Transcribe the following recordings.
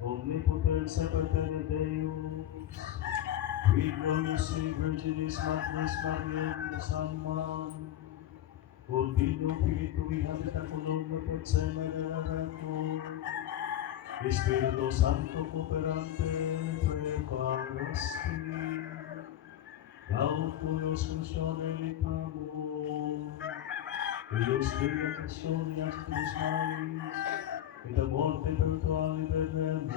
Omnipotens Pater Deus, qui gloriosi Virginis Matrice Mariam Samman, ut Dino Filitui habita columna per semereratum, Espíritu Santo cooperante preparasti, Gaudius Crucione Licamur, Deus Dei Actionias Tuus Malis, et a morte perpetuali vernemur,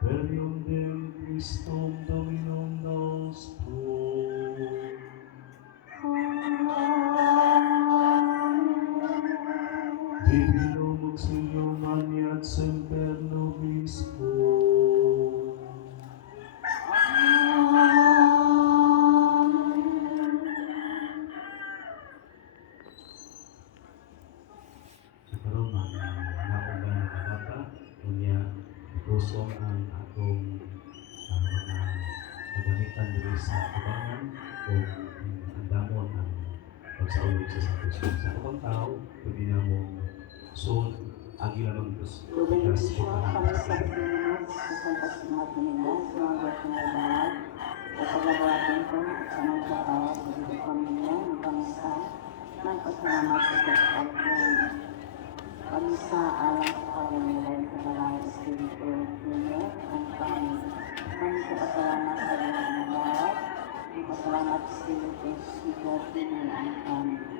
per iundem Christum Dominum nostrum. Divinum auxilium maniat semper nobiscum. Karon nauna mga bata, unya kusong ang akong mga kagamitan diri sa tubangan o andamon ang pagsaulog sa kusong. Sa akong tao, pwede na mo soon agi lamang Diyos. Ikas ko ka Kami sa Pilipinas, isang pasimat nila sa mga gatong labanan, o paglabatin ko sa mga trabaho sa dito pamilya ng pamisan, nagpasalamat sa pagkakulang. Pamisa alam sa paglabanan sa Balay Espiritu Junior, ang pamilya. Kami sa pasalamat sa mga nabawat, ang pasalamat sa Espiritu Junior, ang pamilya.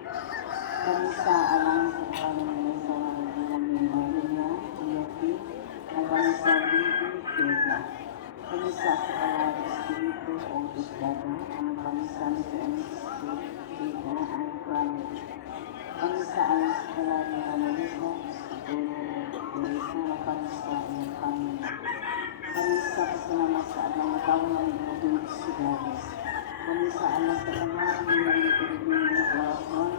Pamisa alam sa paglabanan sa mga Nagbansabi ang Siyota. Kamisa sa Balay Espiritu o Isdado, ang kamisan sa Espiritu ang Pramit. Kamisa alam sa Balay ng Manisa, Isdado, ang kamisa ang Pramit. Kamisa pasalamat sa Adang Nakawalan ng Udod Sigaris. Kamisa alam sa Balay ng Manipulibin ng Orason,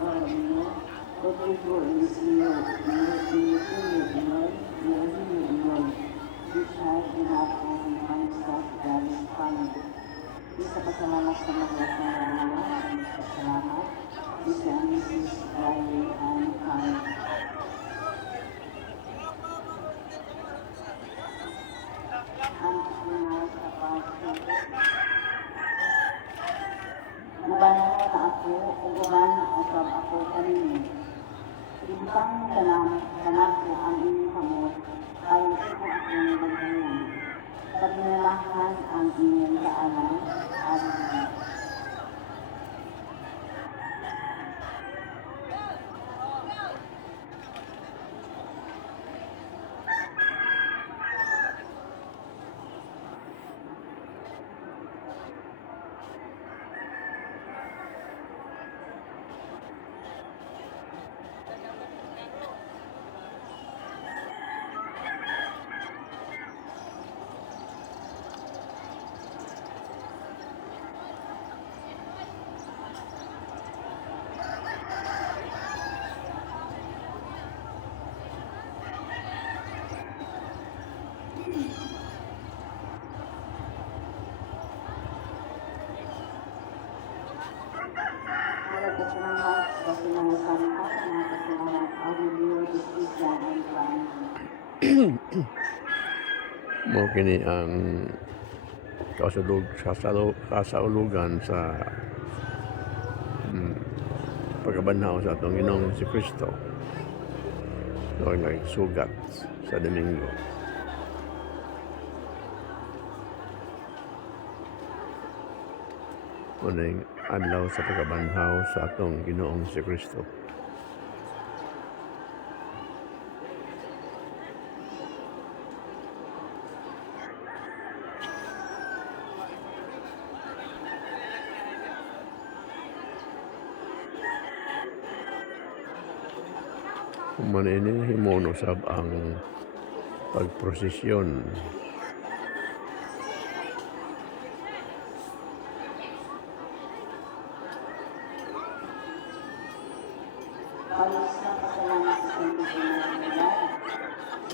Rodrigo, Rodrigo, Eliseo, Bisa pasalamat sa mga pangalaman, pasalamat, bisa ang Mrs. Riley ang kaya. Ang sunod sa pagkakas. Nabanang na ako, uguban ako kanino. Ibutang kanang ko ang inyong kamot, ay ito ako ng kaminalahan ang inyong kaalam. Amen. Salamat sa sinasanta na kasalanan Aurelio Justicia and family. Mo kini ang kasaulugan sa pagkabanhaw sa atong Ginoong si Kristo so nagsugat sa Domingo. Unang adlaw sa pagkabanhaw sa atong Ginoong si Kristo. Manini himono sab ang pagprosesyon Palos na pasalamat sa Santo Trinidad.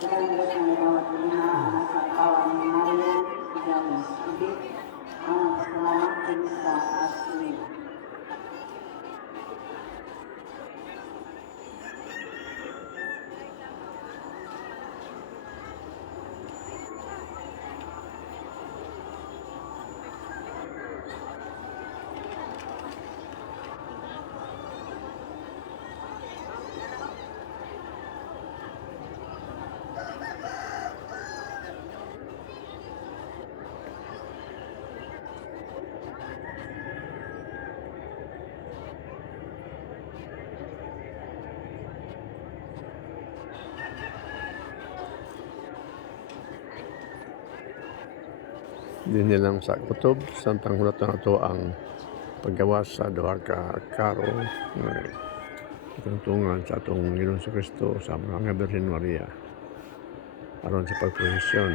Salamat ng bawat lima ang nasa kawan ni Marian, James, Ibig, ang salamat din sa Ashley. din nilang sa kutob samtang hulat na ito ang paggawas sa duha ka karo nga tungtungan sa atong Ginoong si Kristo sa mga Birhen Maria aron sa pagprosesyon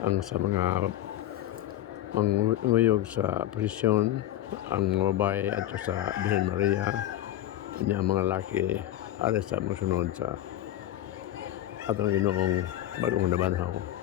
ang sa mga manguyog sa prosesyon ang mga babae at sa Birhen Maria niya mga laki aras sa masunod sa atong Ginoong bagong nabanhaw.